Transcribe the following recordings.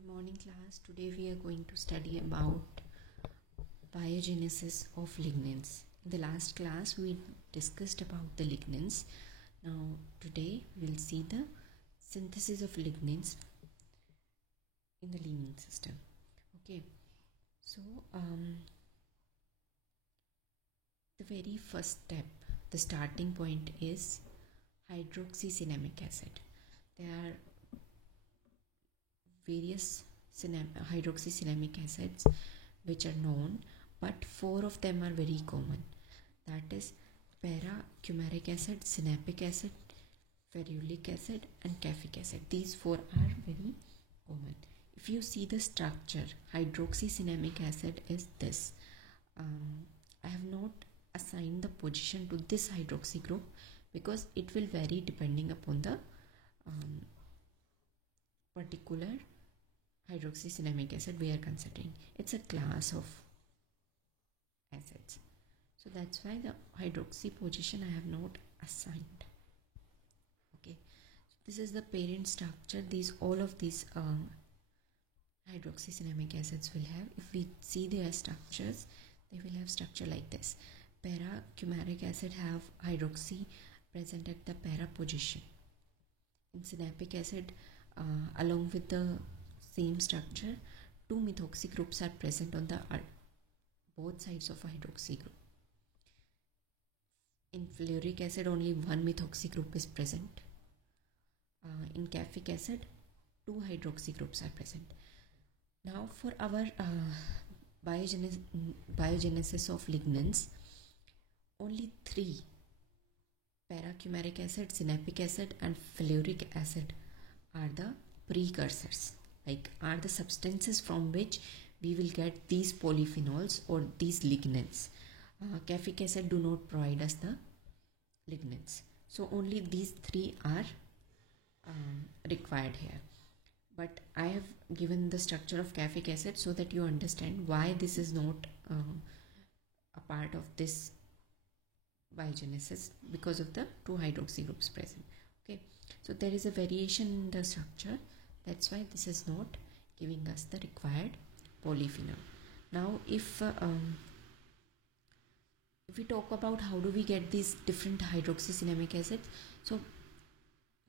Good morning class. Today we are going to study about biogenesis of lignins. In the last class we discussed about the lignins. Now today we will see the synthesis of lignins in the lignin system. Okay, so the very first step, the starting point is hydroxycinamic acid. There are various hydroxycinamic acids which are known, but 4 of them are very common. That is para-cumaric acid, cinapic acid, ferulic acid and caffeic acid. These 4 are very common. If you see the structure, hydroxycinamic acid is this. I have not assigned the position to this hydroxy group because it will vary depending upon the particular hydroxycinamic acid we are considering. It's a class of acids, so that's why the hydroxy position I have not assigned. Okay, so this is the parent structure. All of these hydroxycinamic acids will have, if we see their structures, they will have structure like this. Para-cumaric acid have hydroxy present at the para position. In cinapic acid, along with the same structure, 2 methoxy groups are present on the both sides of a hydroxy group. In ferulic acid, only 1 methoxy group is present. In caffeic acid, 2 hydroxy groups are present. Now for our biogenesis of lignins, only 3, para-cumaric acid, cinapic acid and ferulic acid, are the precursors, are the substances from which we will get these polyphenols or these lignins. Caffeic acid do not provide us the lignins, so only these 3 are required here. But I have given the structure of caffeic acid so that you understand why this is not a part of this biogenesis, because of the 2 hydroxy groups present. Okay, so there is a variation in the structure, that's why this is not giving us the required polyphenol. Now if we talk about how do we get these different hydroxycinamic acids, so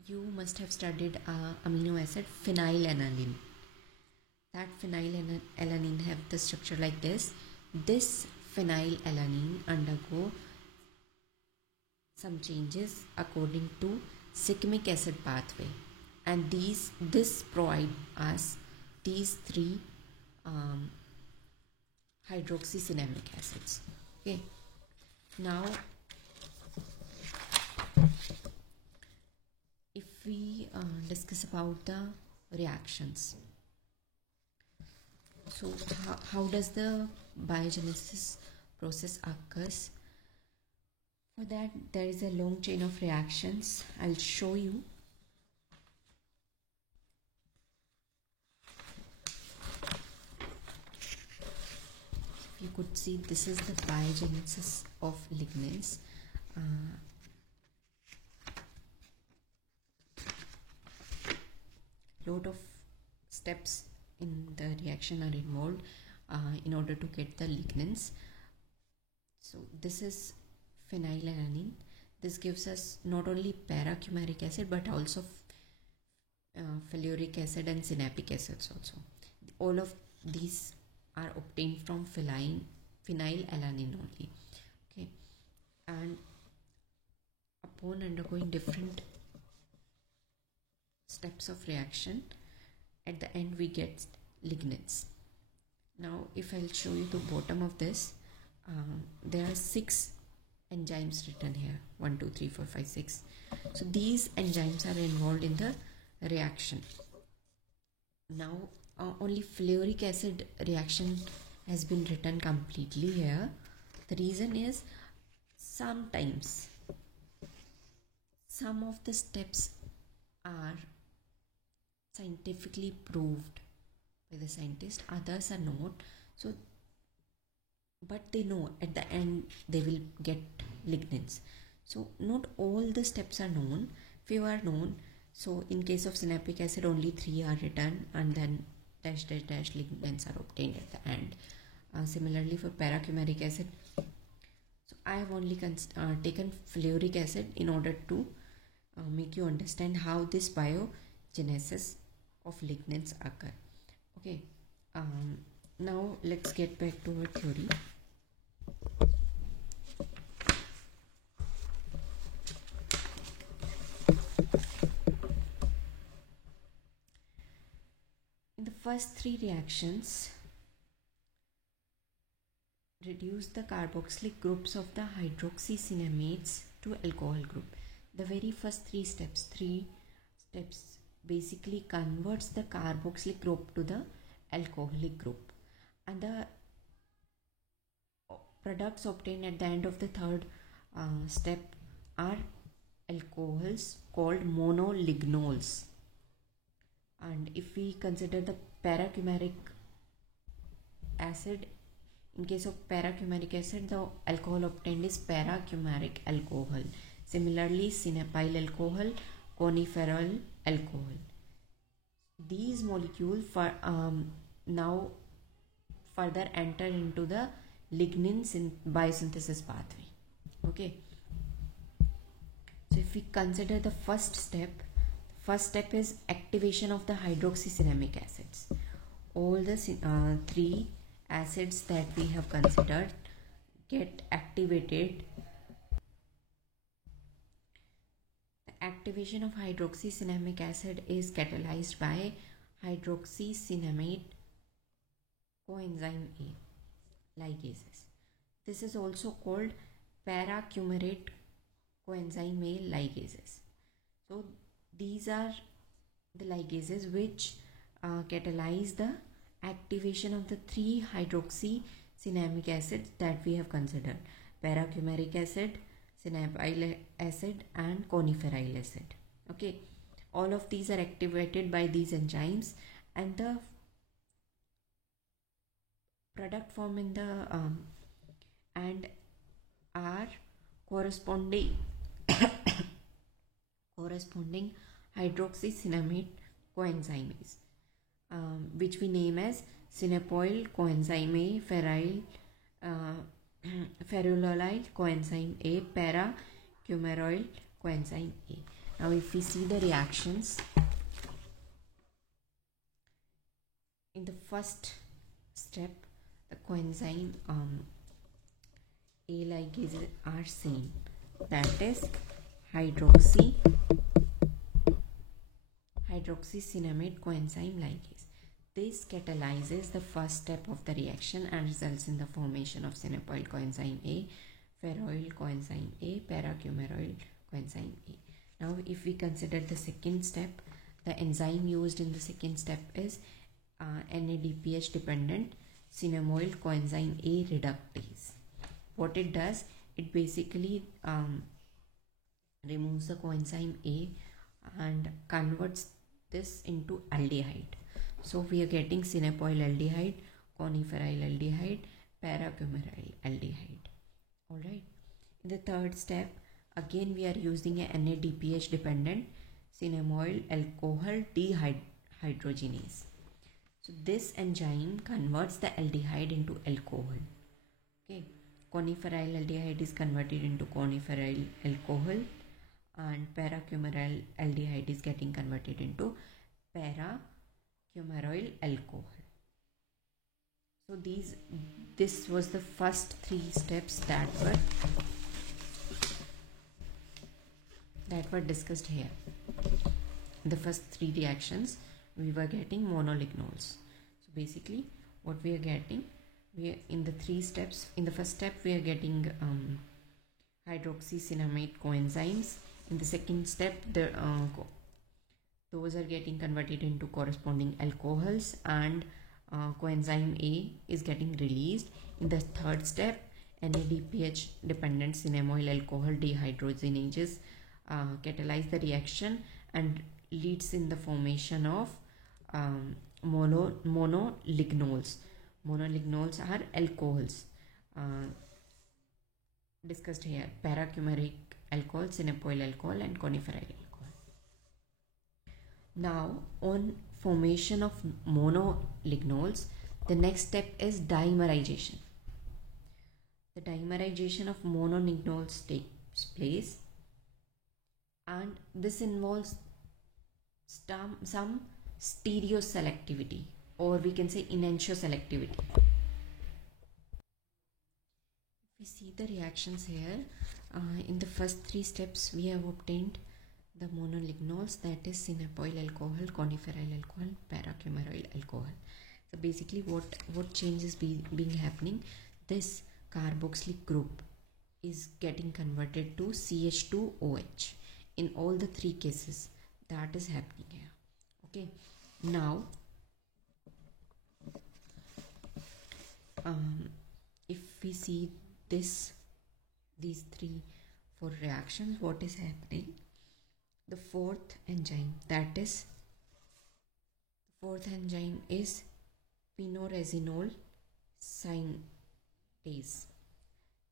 you must have studied amino acid phenylalanine. That phenylalanine have the structure like this. This phenylalanine undergo some changes according to cyclic acid pathway, and this provide us these 3 hydroxycinamic acids. Okay, now if we discuss about the reactions, so how does the biogenesis process occurs? For that, there is a long chain of reactions. I'll show you. If you could see, this is the biogenesis of lignins. Lot of steps in the reaction are involved in order to get the lignins. So this is phenylalanine. This gives us not only para-cumaric acid but also ferulic acid and cinapic acids also. All of these are obtained from phenylalanine only. Okay, and upon undergoing different steps of reaction, at the end we get lignins. Now if I'll show you the bottom of this, there are 6 enzymes written here, 1 2 3 4 5 6. So these enzymes are involved in the reaction. Now only ferulic acid reaction has been written completely here. The reason is sometimes some of the steps are scientifically proved by the scientist, others are not. So but they know at the end they will get lignins. So not all the steps are known, few are known. So in case of cinapic acid, only 3 are written, and then dash dash dash lignins are obtained at the end. Similarly for para-fumaric acid, so I have only taken fluoric acid in order to make you understand how this biogenesis of lignins occur. Okay, now let's get back to our theory. In the first three reactions, reduce the carboxylic groups of the hydroxycinnamates to alcohol group. The very first three steps basically converts the carboxylic group to the alcoholic group, and the products obtained at the end of the third step are alcohols called monolignol. And if we consider the para-fumaric acid, in case of para-fumaric acid, the alcohol obtained is para-fumaric alcohol. Similarly, sinepyl alcohol, coniferol alcohol. These molecules now further enter into the lignin biosynthesis pathway. Okay. So if we consider the first step is activation of the hydroxycinnamic acids. All the three acids that we have considered get activated. The activation of hydroxycinnamic acid is catalyzed by hydroxycinnamate coenzyme A ligases. This is also called para-fumarate coenzyme A ligases. So these are the ligases which catalyze the activation of the three hydroxycinnamic acids that we have considered: para-fumaric acid, sinepyl acid, and coniferyl acid. Okay, all of these are activated by these enzymes, and the product formed in the and are corresponding hydroxycinnamate coenzymes, which we name as sinepyl coenzyme A, ferrolyl coenzyme A, para-fumaroyl coenzyme A. Now if we see the reactions, in the first step the coenzyme A ligases are same, that is hydroxycinnamate coenzyme ligase. This catalyzes the first step of the reaction and results in the formation of sinepyl coenzyme A, ferroyl coenzyme A, para-fumaroyl coenzyme A. Now if we consider the second step, the enzyme used in the second step is NADPH dependent cinnamyl coenzyme A reductase. What it does, it basically removes the coenzyme A and converts this into aldehyde. So we are getting sinepyl aldehyde, coniferyl aldehyde, para-fumaryl aldehyde. Alright. In the third step, again we are using a NADPH dependent cinnamyl alcohol dehydrogenase. So this enzyme converts the aldehyde into alcohol. Okay. Coniferyl aldehyde is converted into coniferyl alcohol, and para-fumaryl aldehyde is getting converted into para-fumaroyl alcohol. So this was the first three steps that were discussed here. The first three reactions we were getting monolignals. So basically what we are getting, in the three steps, in the first step we are getting hydroxycinnamate coenzymes. In the second step, those are getting converted into corresponding alcohols, and coenzyme A is getting released. In the third step, NADPH dependent cinnamyl alcohol dehydrogenases catalyze the reaction and leads in the formation of monolignals. Monolignals are alcohols discussed here: para-fumaric alcohol, sinepyl alcohol, and coniferyl alcohol. Now, on formation of monolignols, the next step is dimerization. The dimerization of monolignols takes place, and this involves some stereoselectivity, or we can say enantioselectivity. We see the reactions here. In the first three steps, we have obtained the monolignols, that is synapoyl alcohol, coniferyl alcohol, paracumaryl alcohol. So basically what change is being happening, this carboxylic group is getting converted to CH2OH in all the three cases. That is happening here. Okay, now if we see these three four reactions, what is happening, the fourth enzyme is pinoresinol syntase.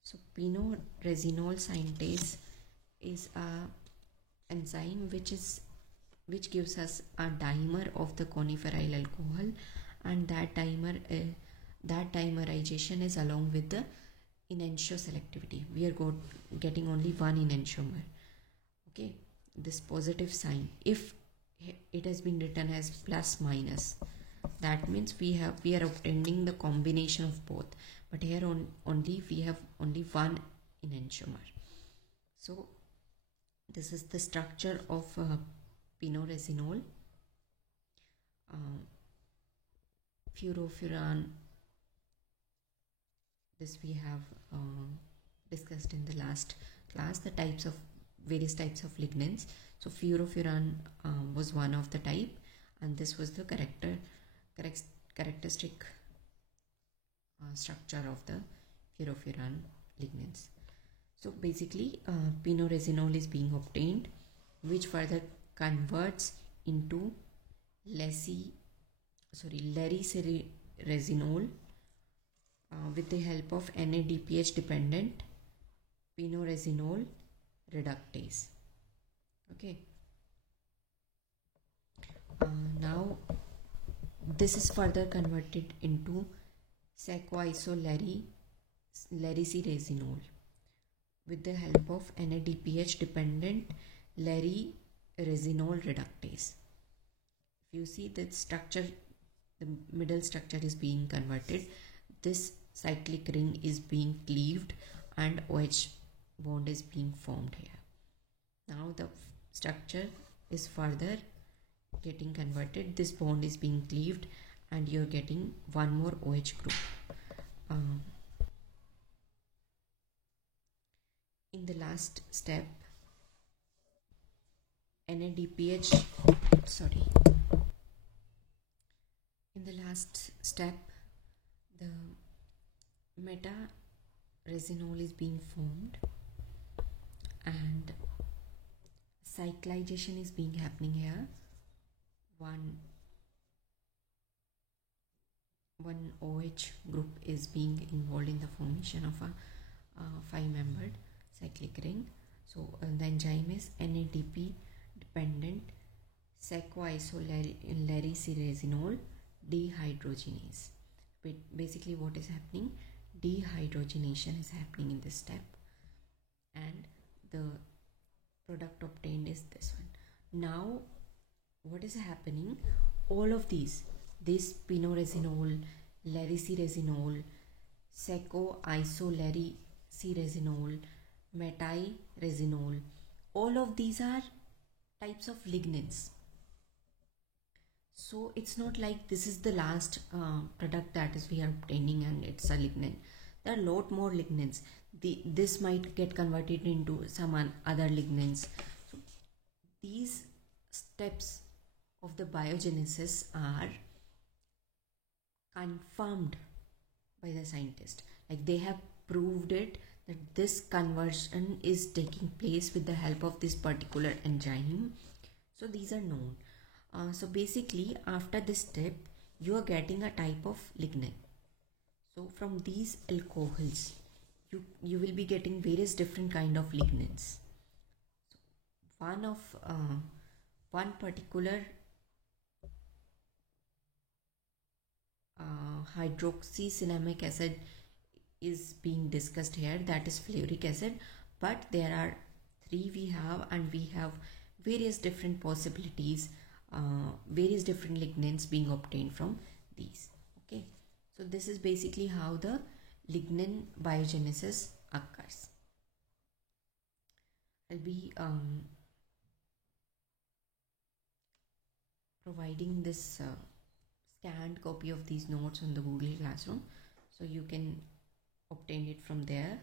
So pinoresinol syntase is a enzyme which gives us a dimer of the coniferyl alcohol, and that dimerization is along with the enantioselectivity. We are getting only one enantiomer. Okay, this positive sign, if it has been written as plus minus, that means we are obtaining the combination of both, but here only we have only one enantiomer. So this is the structure of pinoresinol. Fluorofuran, this we have discussed in the last class, the various types of lignins. So fluorofuran was one of the type, and this was the characteristic structure of the fluorofuran lignins. So basically pinoresinol is being obtained, which further converts into lericyresinol with the help of NADPH dependent pinoresinol reductase. Okay, now this is further converted into secoisolericiresinol with the help of NADPH dependent leriresinol reductase. If you see that structure, the middle structure is being converted, this cyclic ring is being cleaved and OH bond is being formed here. Now the structure is further getting converted, this bond is being cleaved, and you're getting one more OH group. In the last step, in the last step, the meta-resinol is being formed and cyclization is being happening here. One OH group is being involved in the formation of a 5-membered cyclic ring. So the enzyme is NADP dependent secoisolericiresinol dehydrogenase. But basically what is happening, dehydrogenation is happening in this step, and the product obtained is this one. Now what is happening, all of this pinoresinol, lericyresinol, secoisolericiresinol, metiresinol, all of these are types of lignins. So it's not like this is the last product that is we are obtaining and it's a lignin. There are a lot more lignins. This might get converted into some other lignins. So these steps of the biogenesis are confirmed by the scientist. Like they have proved it that this conversion is taking place with the help of this particular enzyme. So these are known. So basically after this step you are getting a type of lignin. So from these alcohols you will be getting various different kind of lignins. So one particular hydroxycinamic acid is being discussed here, that is fluoric acid. But there are three we have, and we have various different possibilities, various different lignins being obtained from these. Okay, so this is basically how the lignin biogenesis occurs. I'll be providing this scanned copy of these notes on the Google Classroom, so you can obtain it from there.